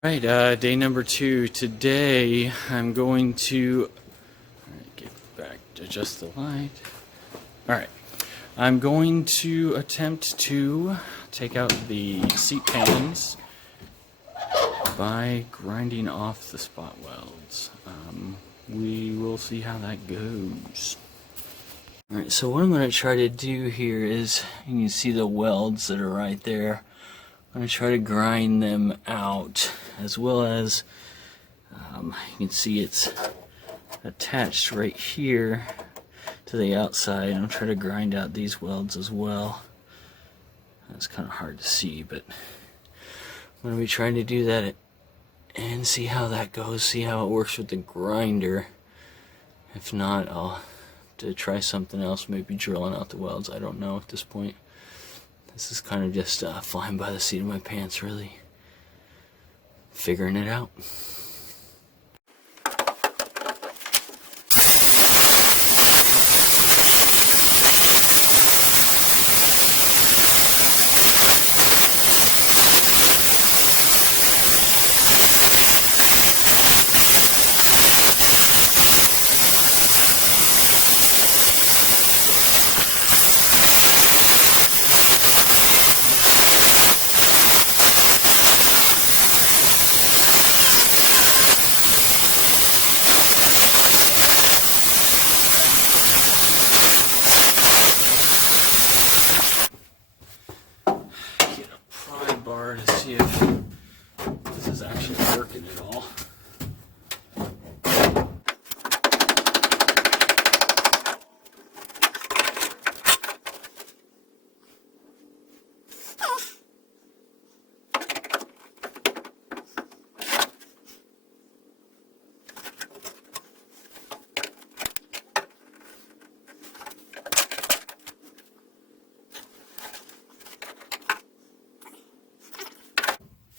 Right, day number 2. Today I'm going to get back, adjust the light. Alright, I'm going to attempt to take out the seat pans by grinding off the spot welds. We will see how that goes. Alright, so what I'm going to try to do here is, you can see the welds that are right there. I'm going to try to grind them out, as well as you can see it's attached right here to the outside. I'm trying to grind out these welds as well. That's kind of hard to see, but I'm going to be trying to do that and see how that goes, see how it works with the grinder. If not, I'll have to try something else, maybe drilling out the welds. I don't know at this point. This is kind of just flying by the seat of my pants, really. Figuring it out. To see if this is actually working at all.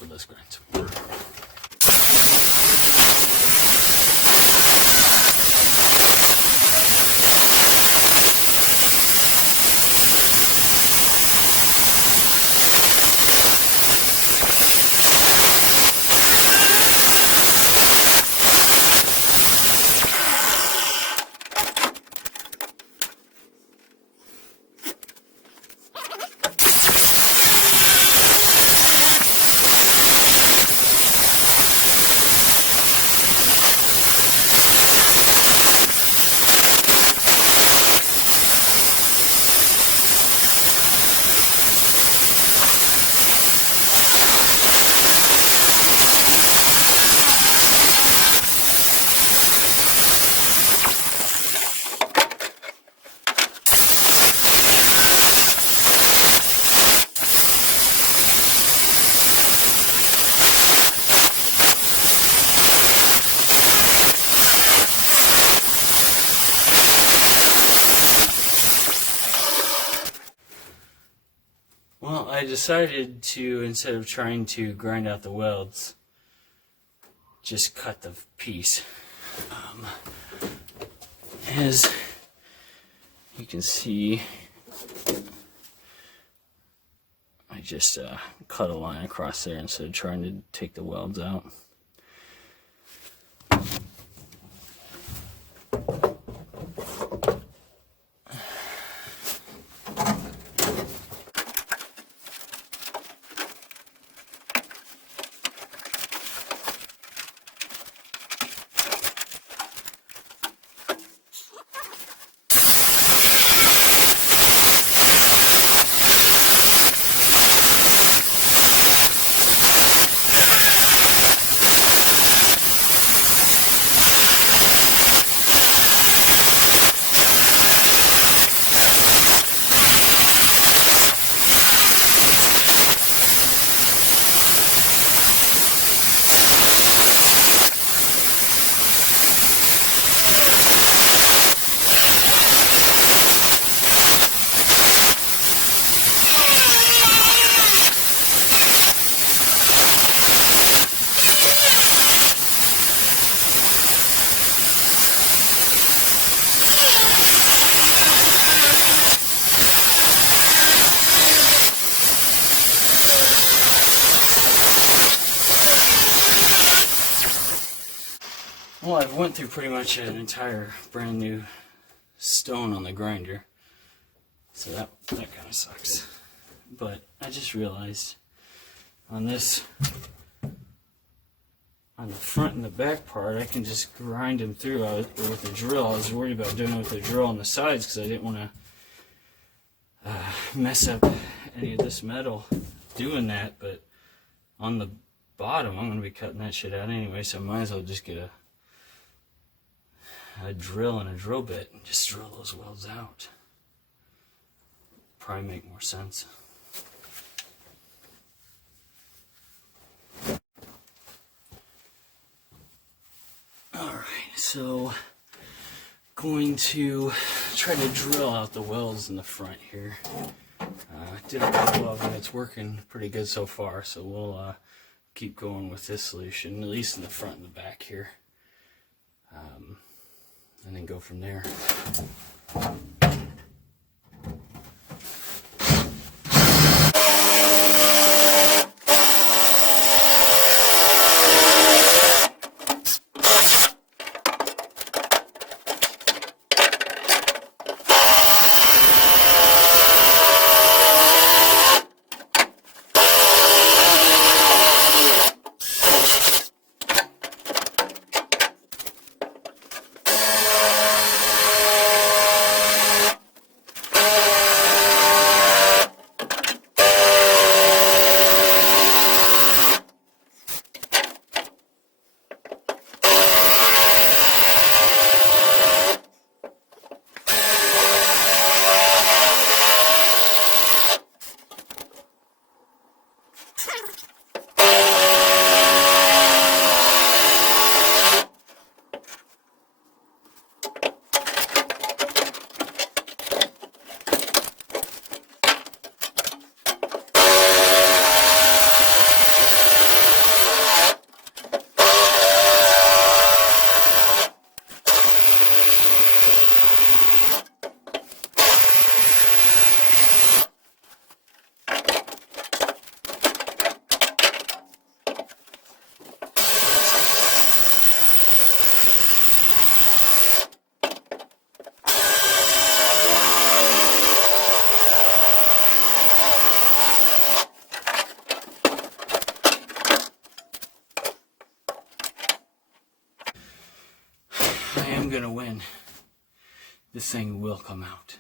Let's grind some more. Well, I decided to, instead of trying to grind out the welds, just cut the piece. As you can see, I just cut a line across there instead of trying to take the welds out. Well, I've went through pretty much an entire brand new stone on the grinder, so that kind of sucks. But I just realized on this, on the front and the back part, I can just grind them through with a drill. I was worried about doing it with a drill on the sides because I didn't want to mess up any of this metal doing that. But on the bottom, I'm going to be cutting that shit out anyway, so I might as well just get a drill and a drill bit and just drill those welds out. Probably make more sense. Alright, so going to try to drill out the welds in the front here. Did a couple of them. It's working pretty good so far, so we'll keep going with this solution, at least in the front and the back here, and then go from there. I'm gonna win. This thing will come out.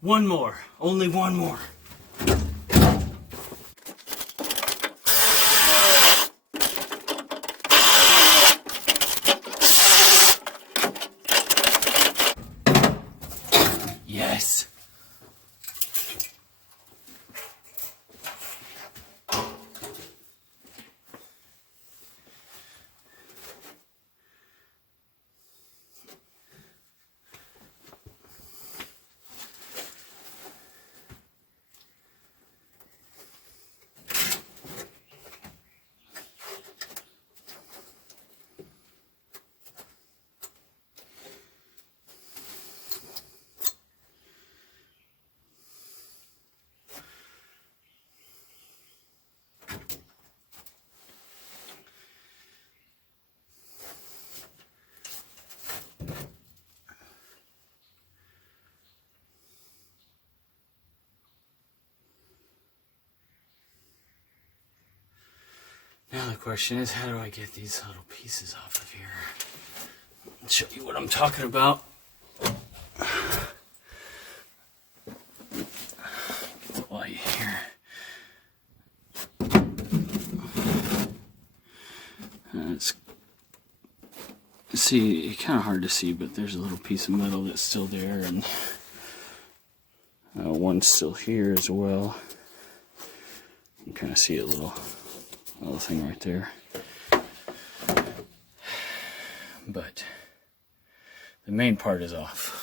One more. Only one more. Nice. Now the question is, how do I get these little pieces off of here? I'll show you what I'm talking about. Get the light here. See, it's kind of hard to see, but there's a little piece of metal that's still there, and one's still here as well. You can kind of see a little thing right there. But the main part is off.